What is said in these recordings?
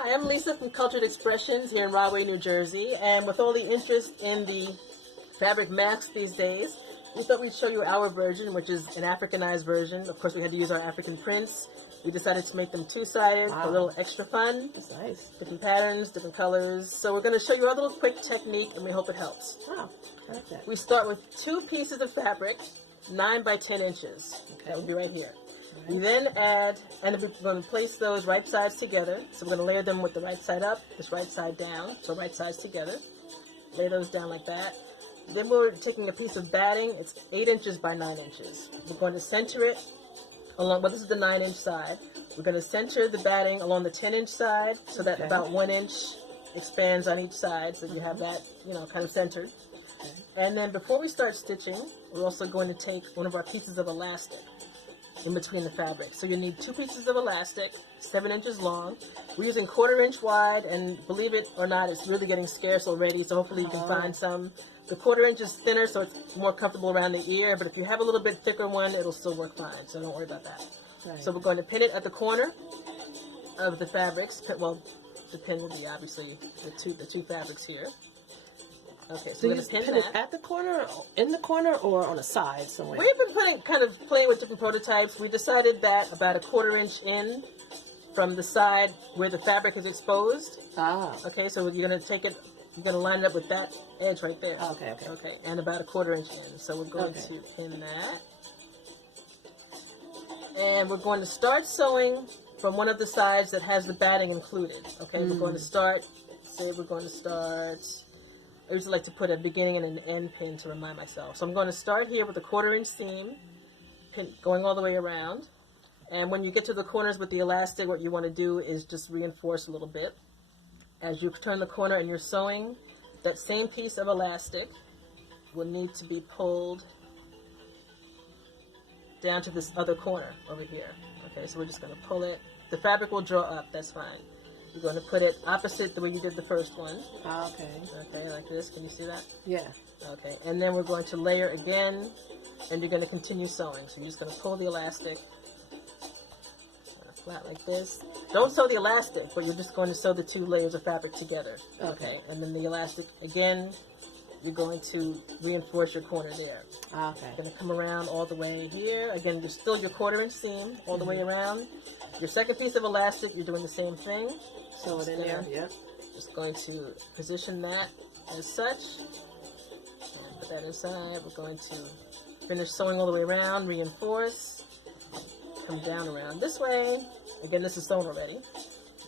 Hi, I'm Lisa from Cultured Expressions here in Rahway, New Jersey, and with all the interest in the fabric masks these days, we thought we'd show you our version, which is an Africanized version. Of course, we had to use our African prints. We decided to make them two-sided for a little extra fun. That's nice. Different patterns, different colors. So we're going to show you our little quick technique, and we hope it helps. Wow, I like that. We start with 2 pieces of fabric, 9 by 10 inches. Okay. That would be right here. We then add, and we're going to place those right sides together. So we're going to layer them with the right side up, this right side down, so right sides together. Lay those down like that. Then we're taking a piece of batting. It's 8 inches by 9 inches. We're going to center it along, well, this is the 9-inch side. We're going to center the batting along the 10-inch side so that about 1 inch expands on each side, so you have that, kind of centered. Okay. And then before we start stitching, we're also going to take one of our pieces of elastic in between the fabric. So you need 2 pieces of elastic, 7 inches long. We're using 1/4 inch wide, and believe it or not, it's really getting scarce already, so hopefully you can find some. The 1/4 inch is thinner, so it's more comfortable around the ear, but if you have a little bit thicker one, it'll still work fine, so don't worry about that. Right. So we're going to pin it at the corner of the fabrics. Well, the pin will be obviously the two fabrics here. Okay, so do we're you going to pin it at the corner, in the corner, or on the side somewhere? We've been playing with different prototypes. We decided that about a 1/4 inch in from the side where the fabric is exposed. Ah. Okay, so you're going to take it, you're going to line it up with that edge right there. Okay, okay. Okay, and about a 1/4 inch in. So we're going to pin that. And we're going to start sewing from one of the sides that has the batting included. Okay, we're going to start, I usually like to put a beginning and an end pin to remind myself. So I'm going to start here with a 1/4 inch seam, going all the way around. And when you get to the corners with the elastic, what you want to do is just reinforce a little bit. As you turn the corner and you're sewing, that same piece of elastic will need to be pulled down to this other corner over here. Okay, so we're just going to pull it. The fabric will draw up, that's fine. You're going to put it opposite the way you did the first one. Okay. Okay, like this. Can you see that? Yeah. Okay, and then we're going to layer again, and you're going to continue sewing. So you're just going to pull the elastic flat like this. Don't sew the elastic, but you're just going to sew the 2 layers of fabric together. Okay, and then the elastic again, you're going to reinforce your corner there. Okay. You're going to come around all the way here. Again, you're still your 1/4 inch seam all the way around. Your second piece of elastic, you're doing the same thing. Sew it in there, yep. Just going to position that as such. And put that inside. We're going to finish sewing all the way around, reinforce, come down around this way. Again, this is sewn already.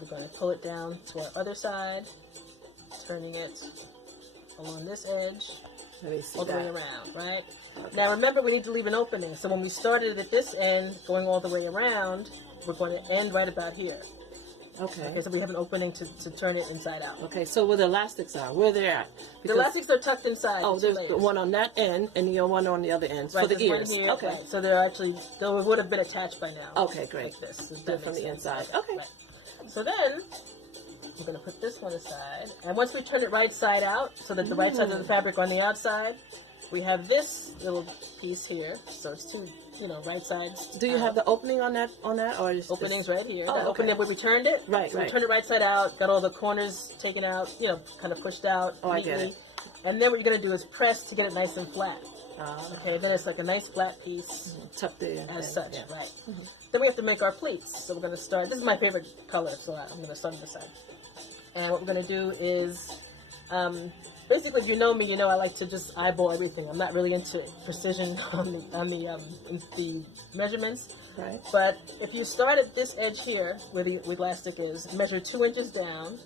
We're going to pull it down to our other side, turning it along this edge, all the way around, right? Okay. Now remember, we need to leave an opening. So when we started at this end, going all the way around, we're going to end right about here. Okay, so we have an opening to turn it inside out. Okay, so where the elastics are, where they're at? The elastics are tucked inside. Oh, there's the one on that end and the one on the other end. Right, for the ears. One here, okay. Right. So they're actually, though it would have been attached by now. Okay, great. Like this. They're from the inside. Okay. Right. So then, we're going to put this one aside. And once we turn it right side out, so that the right side of the fabric on the outside, we have this little piece here. So it's 2, right sides. Do you have the opening on that, or is openings right here? Oh, that opening where we turned it. Right, so right. We turned it right side out, got all the corners taken out, kind of pushed out. Oh, neatly. I get it. And then what you're going to do is press to get it nice and flat. Okay, then it's like a nice flat piece. Tucked in. As such, right. Then we have to make our pleats. So we're going to start, this is my favorite color, so I'm going to start on this side. And what we're going to do is, basically, if you know me, you know I like to just eyeball everything. I'm not really into precision on the measurements. Right. But if you start at this edge here, where the elastic is, measure 2 inches down,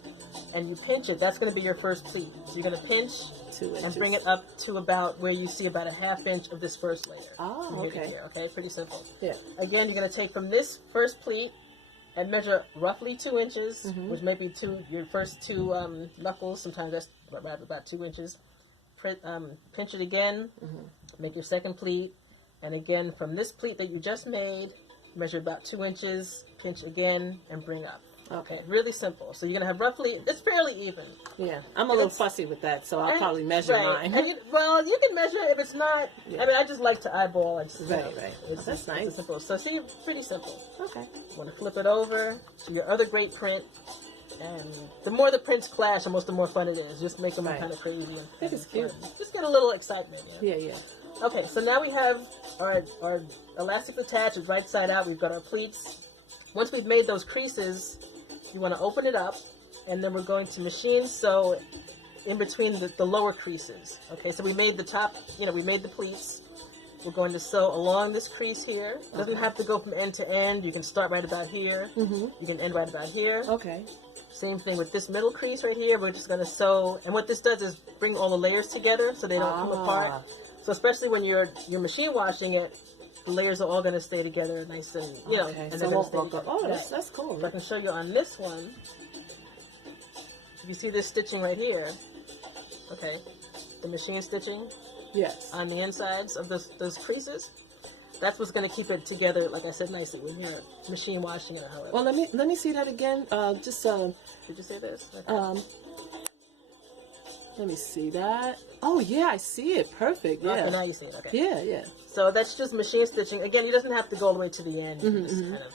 and you pinch it, that's going to be your first pleat. So you're going to pinch 2 inches. and bring it up to about where you see about a 1/2 inch of this first layer. Oh, okay. Here, okay, pretty simple. Yeah. Again, you're going to take from this first pleat and measure roughly 2 inches, which may be your first 2 knuckles. Sometimes that's about 2 inches. Pinch it again, make your second pleat, and again from this pleat that you just made, measure about 2 inches, pinch again, and bring up. Okay, really simple. So you're going to have roughly, it's fairly even. Yeah, I'm a little fussy with that, so I'll probably measure mine. And you can measure if it's not, I mean, I just like to eyeball. Right. That's nice. It's simple. So see, pretty simple. Okay. You want to flip it over to your other great print. And the more the prints clash, almost the more fun it is. Just make them Right. kind of crazy. And I think it's cute. Just get a little excitement. Yeah, yeah. Okay, so now we have our elastics attached, it's right side out. We've got our pleats. Once we've made those creases, you want to open it up, and then we're going to machine sew in between the lower creases. Okay, so we made the top, we made the pleats. We're going to sew along this crease here. It doesn't have to go from end to end. You can start right about here. Mm-hmm. You can end right about here. Okay. Same thing with this middle crease right here. We're just going to sew, and what this does is bring all the layers together so they don't come apart. So especially when you're machine washing it, the layers are all going to stay together nice and, Okay, and so they're it going won't to stay broke up. together. Oh, Right. that's cool. So I can show you on this one. If you see this stitching right here, okay, the machine stitching Yes. on the insides of those creases, that's what's going to keep it together, like I said, nicely when you're machine washing it or however. Well, let me see that again. Did you say this? Okay. Let me see that. Oh yeah, I see it. Perfect. Yeah. Okay, now you see it. Okay. Yeah, yeah. So that's just machine stitching. Again, it doesn't have to go all the way to the end. You Mm-hmm, can just mm-hmm. kind of.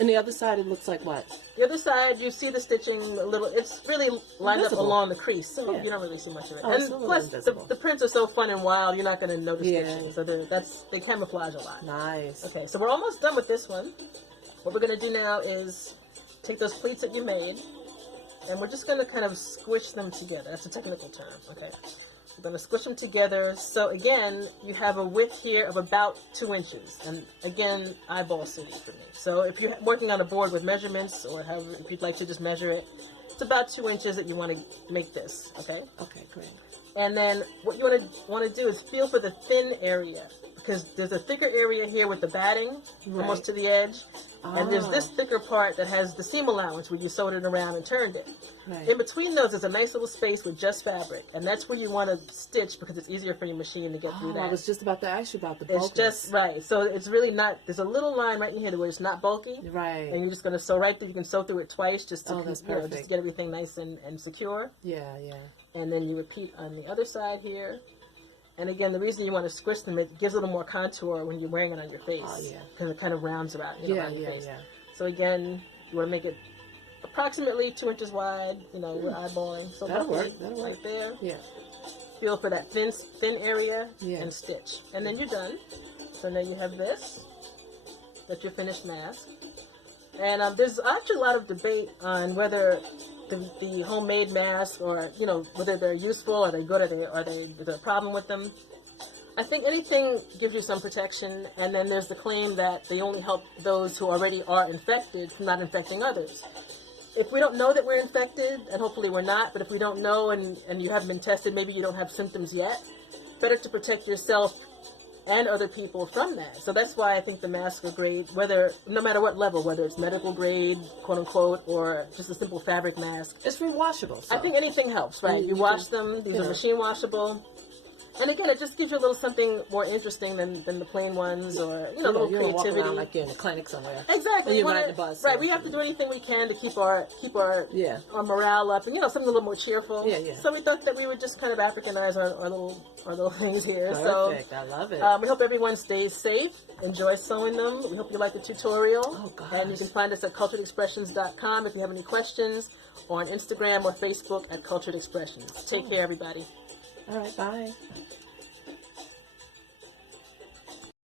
And the other side, it looks like what? The other side, you see the stitching a little. It's really lined Invisible. up along the crease, so Yeah. you don't really see much of it. Oh, it's And a little plus, invisible. the prints are so fun and wild, you're not going to notice Yeah. stitching. So they camouflage a lot. Nice. Okay, so we're almost done with this one. What we're going to do now is take those pleats that you made, and we're just going to kind of squish them together. That's a technical term, okay? We're going to squish them together. So again, you have a width here of about 2 inches. And again, eyeball suited for me. So if you're working on a board with measurements, or however, if you'd like to just measure it, it's about 2 inches that you want to make this, okay? Okay, great. And then what you want to do is feel for the thin area, because there's a thicker area here with the batting, almost to the edge. And there's this thicker part that has the seam allowance where you sewed it around and turned it. Right. In between those is a nice little space with just fabric, and that's where you want to stitch because it's easier for your machine to get through that. I was just about to ask you about the It's bulkiness. just right. So it's really not. There's a little line right in here where it's not bulky, Right. and you're just going to sew right through. You can sew through it twice just to that's just perfect. to get everything nice and secure. Yeah, yeah. And then you repeat on the other side here. And again, the reason you want to squish them, it gives a little more contour when you're wearing it on your face. Oh, yeah. Because it kind of rounds around, around your face. Yeah. So again, you want to make it approximately 2 inches wide, we're eyeballing. So That'll roughly work, that'll right work. there. Yeah. Feel for that thin area Yeah. and stitch. And then you're done. So now you have this. That's your finished mask. And there's actually a lot of debate on whether the homemade masks, or whether they're useful, are they good, is there a problem with them? I think anything gives you some protection, and then there's the claim that they only help those who already are infected from not infecting others. If we don't know that we're infected, and hopefully we're not, but if we don't know and you haven't been tested, maybe you don't have symptoms yet, better to protect yourself and other people from that. So that's why I think the masks are great, no matter what level, whether it's medical grade, quote unquote, or just a simple fabric mask. It's rewashable. So. I think anything helps, right? You wash them, these are machine washable. And again, it just gives you a little something more interesting than the plain ones, or a little you don't walk creativity. around like you're in a clinic somewhere. Exactly. And you're We riding the bus. Right. We have to do anything we can to keep our Yeah. our morale up, and something a little more cheerful. Yeah, yeah. So we thought that we would just kind of Africanize our little things here. Perfect. I love it. We hope everyone stays safe. Enjoy sewing them. We hope you like the tutorial. Oh, gosh. And you can find us at culturedexpressions.com if you have any questions, or on Instagram or Facebook at Cultured Expressions. Take care, everybody. All right. Bye.